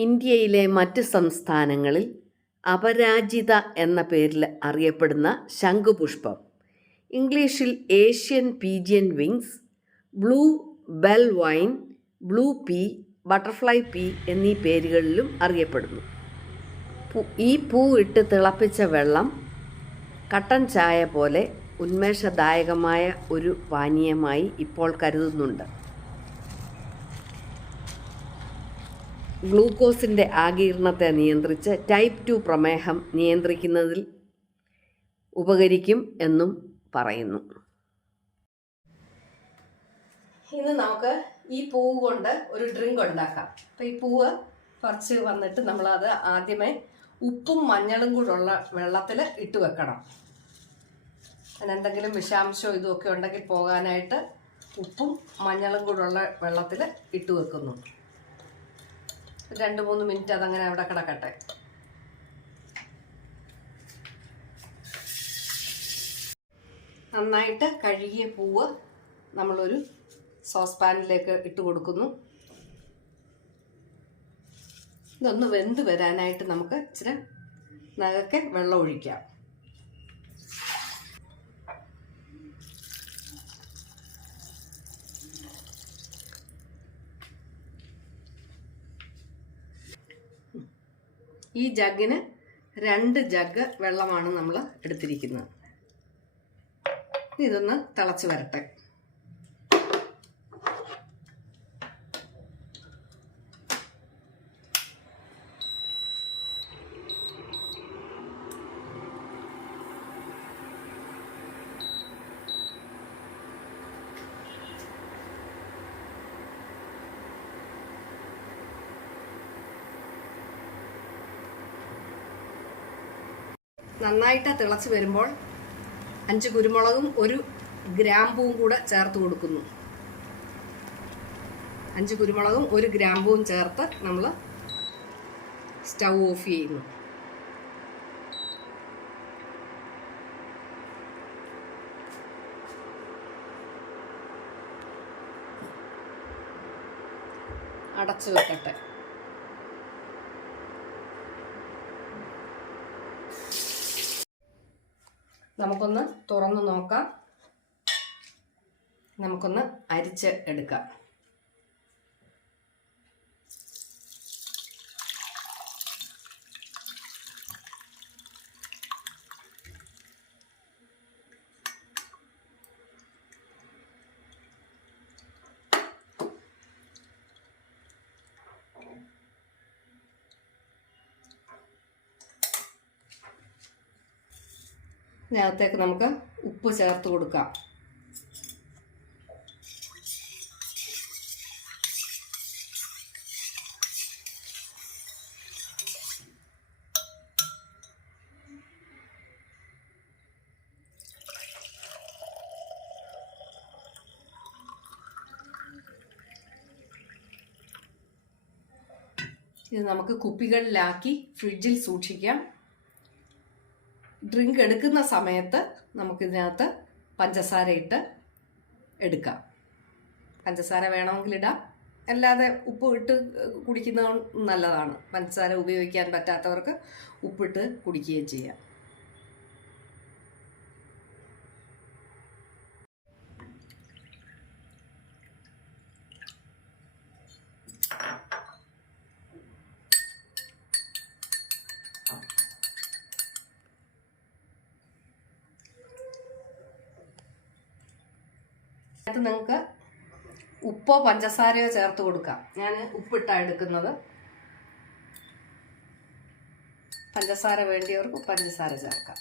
ഇന്ത്യയിലെ മറ്റ് സംസ്ഥാനങ്ങളിൽ അപരാജിത എന്ന പേരിൽ അറിയപ്പെടുന്ന ശംഖുപുഷ്പം, ഇംഗ്ലീഷിൽ Asian pigeon wings, blue bell wine, blue pea, butterfly P എന്നീ പേരുകളിലും അറിയപ്പെടുന്നു. ഈ പൂ ഇട്ട് തിളപ്പിച്ച വെള്ളം കട്ടൻ ചായ പോലെ ഉന്മേഷദായകമായ ഒരു പാനീയമായി ഇപ്പോൾ കരുതുന്നുണ്ട്. ഗ്ലൂക്കോസിൻ്റെ ആഗിരണത്തെ നിയന്ത്രിച്ച് ടൈപ്പ് 2 പ്രമേഹം നിയന്ത്രിക്കുന്നതിൽ ഉപകരിക്കും എന്നും പറയുന്നു. ഇന്ന് നമുക്ക് ഈ പൂവ് കൊണ്ട് ഒരു ഡ്രിങ്ക് ഉണ്ടാക്കാം. അപ്പോൾ ഈ പൂവ് പറിച്ച് വന്നിട്ട് നമ്മളത് ആദ്യമേ ഉപ്പും മഞ്ഞളും കൂടെയുള്ള വെള്ളത്തിൽ ഇട്ട് വെക്കണം. അതിനെന്തെങ്കിലും വിഷാംശം ഇതുമൊക്കെ ഉണ്ടെങ്കിൽ പോകാനായിട്ട് ഉപ്പും മഞ്ഞളും കൂടെയുള്ള വെള്ളത്തിൽ ഇട്ട് വെക്കുന്നു. 2-3 മിനിറ്റ് അതങ്ങനെ അവിടെ കിടക്കട്ടെ. നന്നായിട്ട് കഴുകിയ പൂവ് നമ്മളൊരു സോസ് പാനിലേക്ക് ഇട്ട് കൊടുക്കുന്നു. ഇതൊന്ന് വെന്ത് വരാനായിട്ട് നമുക്ക് ഇച്ചിരി നകക്കെ വെള്ളം ഒഴിക്കാം. ഈ ജഗ്ഗിന് 2 ജഗ് വെള്ളമാണ് നമ്മൾ എടുത്തിരിക്കുന്നത്. ഇതൊന്ന് തിളച്ച് വരട്ടെ. നന്നായിട്ട് തിളച്ച് വരുമ്പോൾ 5 കുരുമുളകും 1 ഗ്രാമ്പൂവും കൂടെ ചേർത്ത് കൊടുക്കുന്നു. 5 കുരുമുളകും 1 ഗ്രാമ്പൂവും ചേർത്ത് നമ്മൾ സ്റ്റൗ ഓഫ് ചെയ്യുന്നു. അടച്ചു വെക്കട്ടെ. നമുക്കൊന്ന് തുറന്ന് നോക്കാം. നമുക്കൊന്ന് അരിച്ച് എടുക്കാം. ഇതിനകത്തേക്ക് നമുക്ക് ഉപ്പ് ചേർത്ത് കൊടുക്കാം. ഇത് നമുക്ക് കുപ്പികളിലാക്കി ഫ്രിഡ്ജിൽ സൂക്ഷിക്കാം. ഡ്രിങ്ക് എടുക്കുന്ന സമയത്ത് നമുക്കിതിനകത്ത് പഞ്ചസാര ഇട്ട് എടുക്കാം. പഞ്ചസാര വേണമെങ്കിൽ ഇടാം, അല്ലാതെ ഉപ്പ് ഇട്ട് കുടിക്കുന്നത് നല്ലതാണ്. പഞ്ചസാര ഉപയോഗിക്കാൻ പറ്റാത്തവർക്ക് ഉപ്പിട്ട് കുടിക്കുകയും ചെയ്യാം. അത് നിങ്ങൾക്ക് ഉപ്പോ പഞ്ചസാരയോ ചേർത്ത് കൊടുക്കാം. ഞാൻ ഉപ്പിട്ടാണ് എടുക്കുന്നത്. പഞ്ചസാര വേണ്ടിയവർക്ക് പഞ്ചസാര ചേർക്കാം.